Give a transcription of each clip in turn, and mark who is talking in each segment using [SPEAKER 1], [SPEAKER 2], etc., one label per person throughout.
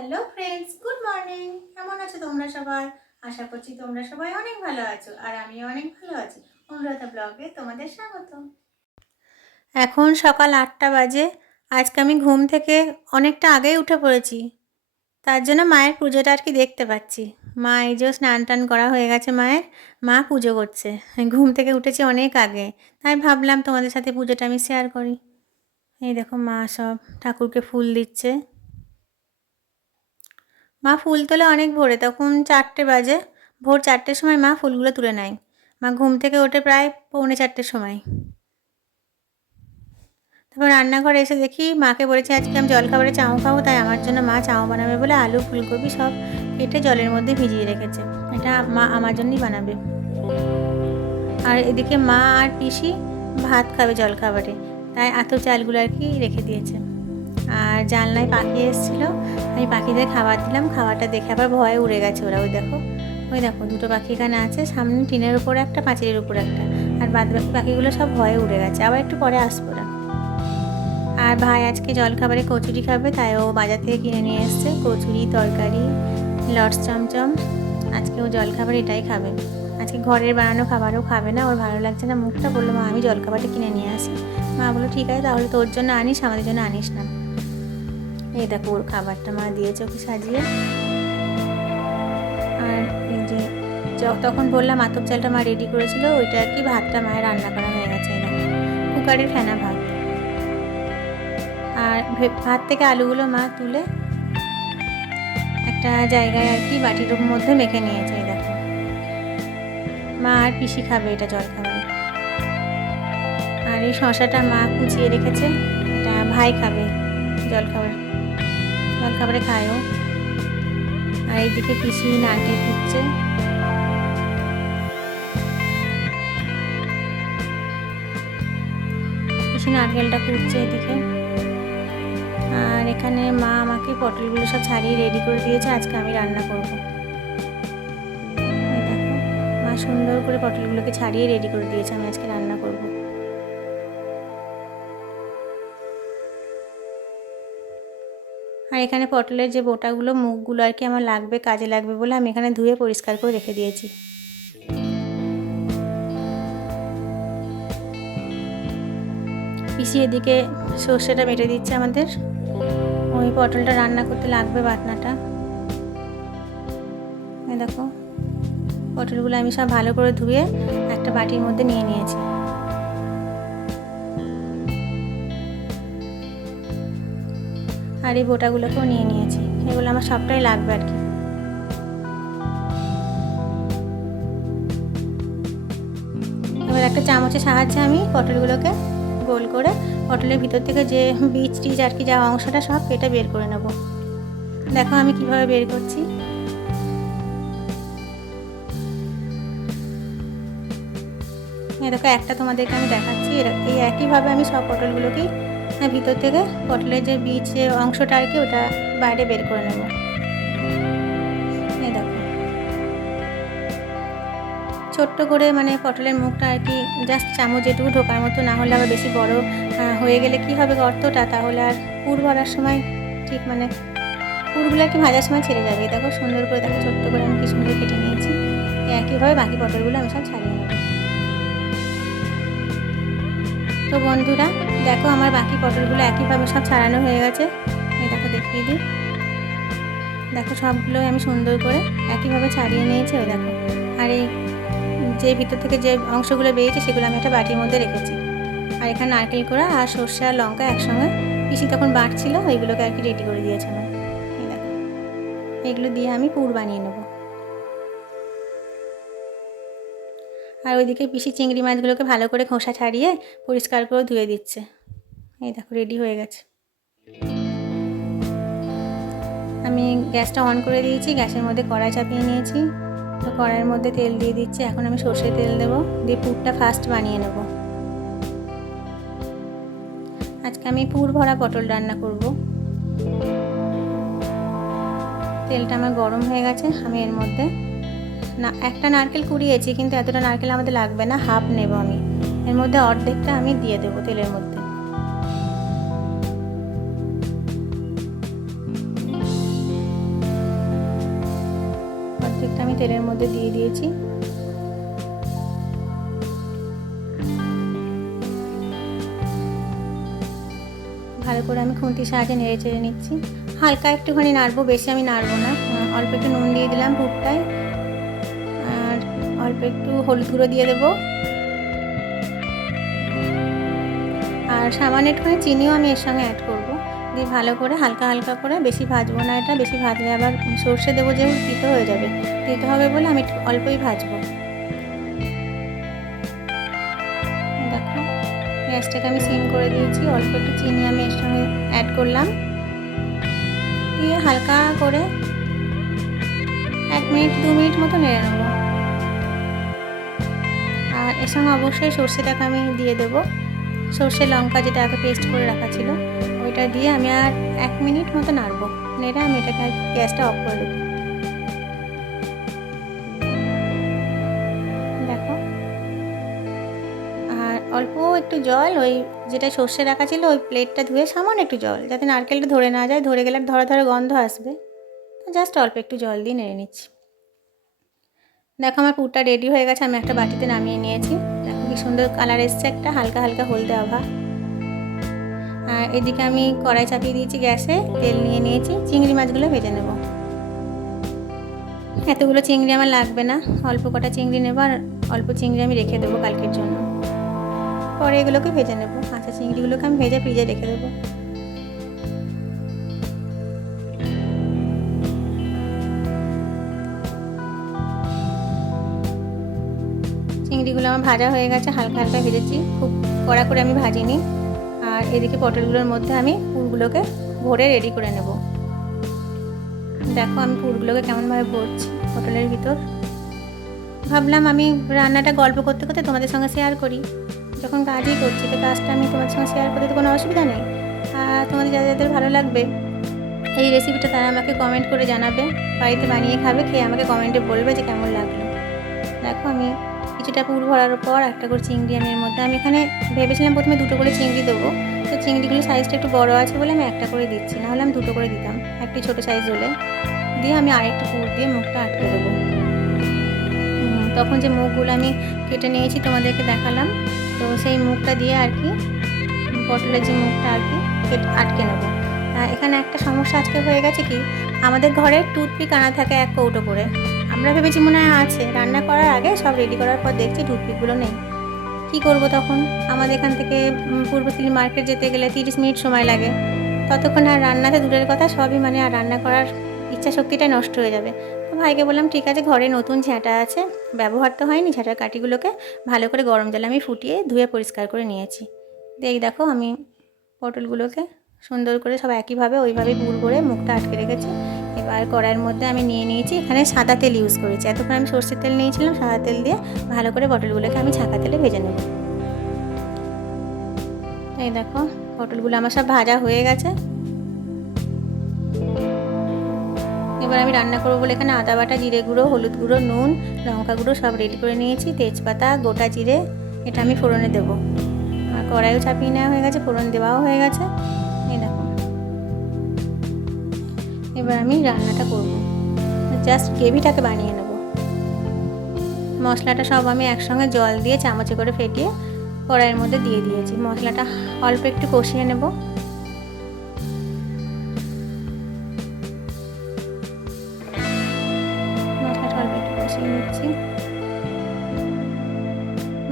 [SPEAKER 1] Hello friends good morning কেমন আছো তোমরা সবাই? আশা করছি তোমরা সবাই অনেক ভালো আছো আর আমি অনেক ভালো আছি। অনুরাধা ব্লগে তোমাদের স্বাগত। এখন সকাল আটটা বাজে। আজকে আমি ঘুম থেকে অনেকটা আগেই উঠে পড়েছি। তার জন্য মায়ের পুজোটা আর কি দেখতে পাচ্ছি। মা এই যে স্নান টান করা হয়ে গেছে মায়ের। মা পুজো করছে। ঘুম থেকে উঠেছি অনেক আগে। তাই ভাবলাম তোমাদের সাথে পুজোটা আমি শেয়ার করি। এই দেখো মা সব ঠাকুরকে ফুল দিচ্ছে। মা ফুল তোলে অনেক ভোরে, তখন চারটে বাজে। ভোর চারটের সময় মা ফুলগুলো তুলে নেয়। মা ঘুম থেকে ওঠে প্রায় পৌনে চারটের সময়। তারপর রান্নাঘরে এসে দেখি মাকে বলেছি, আজকে আমি জলখাবারে চাউ খাব, তাই আমার জন্য মা চাউ বানাবে বলে আলু, ফুলকপি সব কেটে জলের মধ্যে ভিজিয়ে রেখেছে। এটা মা আমার জন্যই বানাবে। আর এদিকে মা আর পিসি ভাত খাবে জলখাবারে তাই আতো চালগুলো আর কি রেখে দিয়েছে। আর জানলায় পাখি এসেছিল। আমি পাখিদের খাবার দিলাম, খাবারটা দেখে আবার ভয়ে উড়ে গেছে ওরা। ওই দেখো ওই দেখো, দুটো পাখি এখানে আছে, সামনে টিনের উপরে একটা, পাঁচিলের উপরে একটা। আর বাদ বাকি পাখিগুলো সব ভয়ে উড়ে গেছে। আবার একটু পরে আসব ওরা। আর ভাই আজকে জলখাবারে কচুরি খাবে, তাই ও বাজার থেকে কিনে নিয়ে এসছে। কচুরি, তরকারি লটস চমচম। আজকে ও জলখাবার এটাই খাবে। আজকে ঘরের বানানো খাবারও খাবে না, ওর ভালো লাগছে না। মুখটা বলল, মা, আমি জলখাবারটা কিনে নিয়ে আসি। মা বলল, ঠিক আছে, তাহলে তোর জন্য আনিস, আমাদের জন্য আনিস না। এই দেখো, ওর খাবারটা মা দিয়েছে ওকে সাজিয়ে। আর এই যে তখন বললাম আতপ চালটা মা রেডি করেছিল, ওইটা আর কি ভাতটা মায়ের রান্না করা হয়ে গেছে, এই কুকারের ফেনা ভাত। আর ভাত থেকে আলুগুলো মা তুলে একটা জায়গায় আর কি বাটির মধ্যে মেখে নিয়েছে, এই দেখো। মা আর পিসি খাবে এটা জল খাবে আর এই শশাটা মা কুচিয়ে রেখেছে, এটা ভাই খাবে জল খাবার জল খাবারে খায়ও। আর এইদিকে পিসি নারকেল কুটছে পিসি নারকেলটা কুটছে এদিকে। আর এখানে মা আমাকে পটলগুলো সব ছাড়িয়ে রেডি করে দিয়েছে, আজকে আমি রান্না করব। মা সুন্দর করে পটলগুলোকে ছাড়িয়ে রেডি করে দিয়েছে, আমি আজকে রান্না করব। এখানে পটলের যে বোটাগুলো, মুখগুলো আর কি আমার লাগবে, কাজে লাগবে বলে আমি এখানে ধুয়ে পরিষ্কার করে রেখে দিয়েছি। পিসি এদিকে সর্ষেটা বেটে দিচ্ছে আমাদের। ওই পটলটা রান্না করতে লাগবে বাটনাটা। দেখো, পটলগুলো আমি সব ভালো করে ধুয়ে একটা বাটির মধ্যে নিয়ে নিয়েছি। আর এই বোটাগুলোকেও নিয়ে নিয়েছি। এগুলো আমার সবটাই লাগবে আর কি। এবার একটা চামচের সাহায্যে আমি পটলগুলোকে গোল করে পটলের ভিতর থেকে যে বীজ টিজ আর কি যা অংশটা সব এটা বের করে নেব। দেখো আমি কীভাবে বের করছি। দেখো একটা তোমাদেরকে আমি দেখাচ্ছি। এই একইভাবে আমি সব পটলগুলোকেই ভিতর থেকে? পটলের যে বীজ অংশটা আর কি, ওটা বাইরে বের করে নেব। ছোট্ট করে মানে পটলের মুখটা আর কি জাস্ট চামচ যেটুকু ঢোকার মতো, না হলে আবার বেশি বড় হয়ে গেলে কি হবে গর্তটা? তাহলে আর পুর ভরার সময় ঠিক মানে পুরগুলো আর কি ভাজার সময় ছেড়ে যাবে? দেখো সুন্দর করে, দেখো ছোট্ট করে আমি কি সুন্দর কেটে নিয়েছি। একইভাবে বাকি পটলগুলো আমি সব ছাড়িয়ে তো বন্ধুরা, দেখো আমার বাকি পটলগুলো একইভাবে সব ছাড়ানো হয়ে গেছে। এই দেখো, দেখিয়ে দিই। দেখো, সবগুলোই আমি সুন্দর করে একইভাবে ছাড়িয়ে নিয়েছি, ওই দেখো। আর এই যে ভিতর থেকে যে অংশগুলো বেরিয়েছে, সেগুলো আমি একটা বাটির মধ্যে রেখেছি। আর এখানে নারকেল করা আর সর্ষে আর লঙ্কা একসঙ্গে পিসি তখন বাটছিল, ওইগুলোকে আর কি রেডি করে দিয়েছে আমার। এই দেখো, এগুলো দিয়ে আমি পুর বানিয়ে নেব। আর ওইদিকে পিসি চিংড়ি মাছগুলোকে ভালো করে খোসা ছাড়িয়ে পরিষ্কার করে ধুয়ে দিচ্ছে। এই দেখো রেডি হয়ে গেছে। আমি গ্যাসটা অন করে দিয়েছি, গ্যাসের মধ্যে কড়াই চাপিয়ে নিয়েছি। তো কড়াইয়ের মধ্যে তেল দিয়ে দিচ্ছি। এখন আমি সর্ষে তেল দেবো, দিয়ে পুরটা ফার্স্ট বানিয়ে নেব। আজকে আমি পুর ভরা পটল রান্না করব। তেলটা আমার গরম হয়ে গেছে, আমি এর মধ্যে না, একটা নারকেল কুড়িয়েছি, কিন্তু এতটা নারকেল আমাদের লাগবে না, হাফ নেব আমি। এর মধ্যে অর্ধেকটা আমি দিয়ে দেবো তেলের মধ্যে। আমি তেলের মধ্যে দিয়ে দিয়েছি। ভালো করে আমি খুন্তির সাহায্যে নেড়ে চেড়ে নিচ্ছি। হালকা একটুখানি নাড়বো, বেশি আমি নাড়বো না। অল্প একটু নুন দিয়ে দিলাম আর অল্প একটু হলুদ গুঁড়ো দিয়ে দেবো। আর সামান্য একটুখানি চিনিও আমি এর সঙ্গে অ্যাড করব। দিয়ে ভালো করে হালকা হালকা করে, বেশি ভাজবো না এটা, বেশি ভাজলে আবার সর্ষে দেবো যে তিতো হয়ে যাবে। তিতো হবে বলে আমি একটু অল্পই ভাজবো। দেখো, গ্যাসটাকে আমি সিম করে দিয়েছি, অল্প একটু চিনি আমি এর সঙ্গে অ্যাড করলাম। দিয়ে হালকা করে এক মিনিট, দু মিনিট মতো নেড়ে নেব। আর এর সঙ্গে অবশ্যই সর্ষেটাকে আমি দিয়ে দেবো। সর্ষে লঙ্কা যেটা আগে পেস্ট করে রাখা ছিল, ওইটা দিয়ে আমি আর এক মিনিট মতো নাড়বো। নেড়ে আমি এটাকে গ্যাসটা অফ করে দেবো। দেখো। আর অল্প একটু জল, ওই যেটা সর্ষে রাখা ছিল, ওই প্লেটটা ধুয়ে সামান্য একটু জল, যাতে নারকেলটা ধরে না যায়, ধরে গেলে ধরা ধরে গন্ধ আসবে। জাস্ট অল্প একটু জল দিয়ে নেড়ে নিচ্ছি। দেখো আমার পুরটা রেডি হয়ে গেছে, আমি একটা বাটিতে নামিয়ে নিয়েছি। দেখো কি সুন্দর কালার এসছে একটা, হালকা হালকা হলদে আভা। আর এদিকে আমি কড়াই চাপিয়ে দিয়েছি গ্যাসে, তেল নিয়ে নিয়েছি, চিংড়ি মাছগুলো ভেজে নেব। এতগুলো চিংড়ি আমার লাগবে না, অল্প কটা চিংড়ি নেব আর অল্প চিংড়ি আমি রেখে দেবো কালকের জন্য। পরে এগুলোকে ভেজে নেব, কাঁচা চিংড়িগুলোকে আমি ভেজে ফ্রিজে রেখে দেবো। চিংড়িগুলো আমার ভাজা হয়ে গেছে, হালকা হালকা ভেজেছি, খুব কড়া করে আমি ভাজিনি। আর এদিকে পটলগুলোর মধ্যে আমি পুরগুলোকে ভরে রেডি করে নেব। দেখো আমি পুরগুলোকে কেমনভাবে ভরছি পটলের ভিতর। ভাবলাম আমি রান্নাটা গল্প করতে করতে তোমাদের সঙ্গে শেয়ার করি। যখন কাজই করছি, তো কাজটা আমি তোমাদের সঙ্গে শেয়ার করতে তো কোনো অসুবিধা নেই। আর তোমাদের যাদের যাদের ভালো লাগবে, এই রেসিপিটা তারা আমাকে কমেন্ট করে জানাবে। বাড়িতে বানিয়ে খাবে, খেয়ে আমাকে কমেন্টে বলবে যে কেমন লাগল। দেখো আমি কিছুটা পুর ভরার পর একটা করে চিংড়ি আমি এর মধ্যে, আমি এখানে ভেবেছিলাম প্রথমে দুটো করে চিংড়ি দেবো। তো চিংড়িগুলোর সাইজটা একটু বড় আছে বলে আমি একটা করে দিচ্ছি না হলে আমি দুটো করে দিতাম, একটি ছোটো সাইজ হলে। দিয়ে আমি আরেকটু পুর দিয়ে মুখটা আটকে দেবো। তখন যে মুখগুলো আমি কেটে নিয়েছি তোমাদেরকে দেখালাম, তো সেই মুখটা দিয়ে আর কি, পটলের যে মুখটা আর কি আটকে নেব। এখানে একটা সমস্যা আজকে হয়ে গেছে কি, আমাদের ঘরে টুথপিক আনা থাকে এক কৌটো করে। আমরা ভেবেছি মনে হয় আছে। রান্না করার আগে সব রেডি করার পর দেখছি টুথপিকগুলো নেই। কি করব তখন? আমাদের এখান থেকে উম, পূর্বস্থলী মার্কেট যেতে গেলে তিরিশ মিনিট সময় লাগে। ততক্ষণ আর রান্নাতে দূরের কথা সবই মানে আর রান্না করার ইচ্ছা শক্তিটাই নষ্ট হয়ে যাবে। তো ভাইকে বললাম ঠিক আছে ঘরে নতুন ঝাঁটা আছে। ব্যবহার তো হয়নি ঝাঁটার কাটিগুলোকে ভালো করে গরম জলে আমি ফুটিয়ে ধুয়ে পরিষ্কার করে নিয়েছি। দেখ দেখো আমি পটলগুলোকে সুন্দর করে সব একইভাবে ওইভাবেই পুর করে মুখটা আটকে রেখেছি। এবার কড়াইয়ের মধ্যে আমি নিয়ে নিয়েছি। এখানে সাদা তেল ইউজ করেছি। এতক্ষণ আমি সর্ষের তেল নিয়েছিলাম, সাদা তেল দিয়ে ভালো করে পটলগুলোকে আমি ছাঁকা তেলে ভেজে নেব। এই দেখো, পটলগুলো আমার সব ভাজা হয়ে গেছে। এবার আমি রান্না করব বলে এখানে আদা বাটা, জিরে গুঁড়ো, হলুদ গুঁড়ো, নুন, লঙ্কা গুঁড়ো সব রেডি করে নিয়েছি। তেজপাতা, গোটা জিরে, এটা আমি ফোড়নে দেবো। আর কড়াইও চাপিয়ে নেওয়া হয়ে গেছে, ফোড়ন দেওয়াও হয়ে গেছে। এবার আমি রান্নাটা করব। জাস্ট গ্রেভিটাকে বানিয়ে নেব। মশলাটা সব আমি একসঙ্গে জল দিয়ে চামচে করে ফেটিয়ে কড়াইয়ের মধ্যে দিয়ে দিয়েছি। মশলাটা অল্প একটু কষিয়ে নেব। মশলাটা একটু কষিয়ে নিচ্ছি।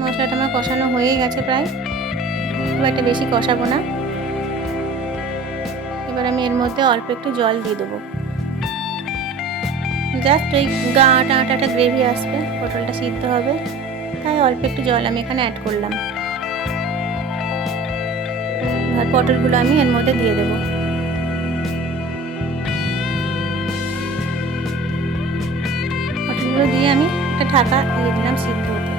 [SPEAKER 1] মশলাটা আমার কষানো হয়েই গেছে প্রায়। খুব একটা বেশি কষাবো না। এবার আমি এর মধ্যে অল্প একটু জল দিয়ে দেবো। জাস্ট ওই গা আটা আটা একটা গ্রেভি আসবে, পটলটা সিদ্ধ হবে। তাই অল্প একটু জল আমি এখানে অ্যাড করলাম। আর পটলগুলো আমি এর মধ্যে দিয়ে দেবো। পটলগুলো দিয়ে আমি একটা ঢাকা দিয়ে দিলাম সিদ্ধ হতে।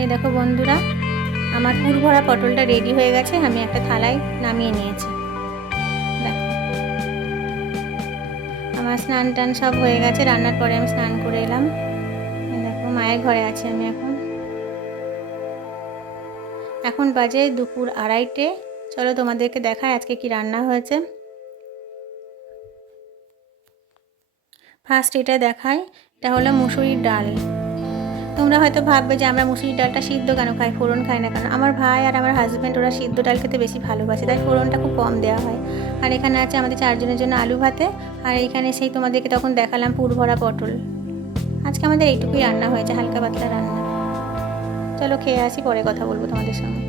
[SPEAKER 1] এই দেখো বন্ধুরা আমার পুর ভরা পটলটা রেডি হয়ে গেছে, আমি একটা থালায় নামিয়ে নিয়েছি। আমার স্নান টান সব হয়ে গেছে, রান্নার পরে আমি স্নান করে এলাম। দেখো, মায়ের ঘরে আছি আমি এখন। এখন বাজে দুপুর আড়াইটে। চলো তোমাদেরকে দেখায় আজকে কি রান্না হয়েছে। ফার্স্ট এটা দেখাই, এটা হলো মুসুরির ডাল। তোমরা হয়তো ভাববে যে আমরা মুসুরি ডালটা সিদ্ধ কেন খাই, ফোড়ন খাই না কেন? আমার ভাই আর আমার হাজব্যান্ড ওরা সিদ্ধ ডাল খেতে বেশি ভালোবাসে, তাই ফোড়নটা খুব কম দেওয়া হয়। আর এখানে আছে আমাদের চারজনের জন্য আলু ভাতে, আর এখানে সেই তোমাদেরকে তখন দেখালাম পুরভরা পটল। আজকে আমাদের এইটুকুই রান্না হয়েছে, হালকা পাতলা রান্না। চলো খেয়ে আসি, পরে কথা বলব তোমাদের সঙ্গে।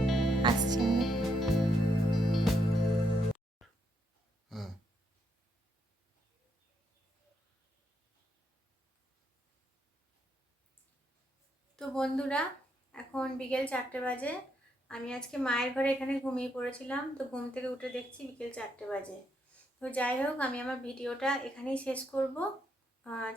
[SPEAKER 1] আসছি। বন্ধুরা, এখন বিকেল চারটে বাজে। আমি আজকে মায়ের ঘরে এখানে ঘুমিয়ে পড়েছিলাম, তো ঘুম থেকে উঠে দেখছি বিকেল চারটে বাজে। তো যাই হোক, আমি আমার ভিডিওটা এখানেই শেষ করব।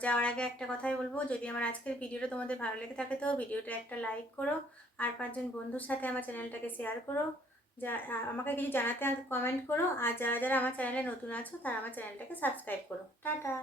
[SPEAKER 1] যাওয়ার আগে একটা কথাই বলব, যদি আমার আজকের ভিডিওটা তোমাদের ভালো লেগে থাকে তো ভিডিওটা একটা লাইক করো, আর পাঁচজন বন্ধুর সাথে আমার চ্যানেলটাকে শেয়ার করো। যা আমাকে কিছু জানাতে কমেন্ট করো, আর যারা যারা আমার চ্যানেলে নতুন আছো, তারা আমার চ্যানেলটাকে সাবস্ক্রাইব করো। টাটা!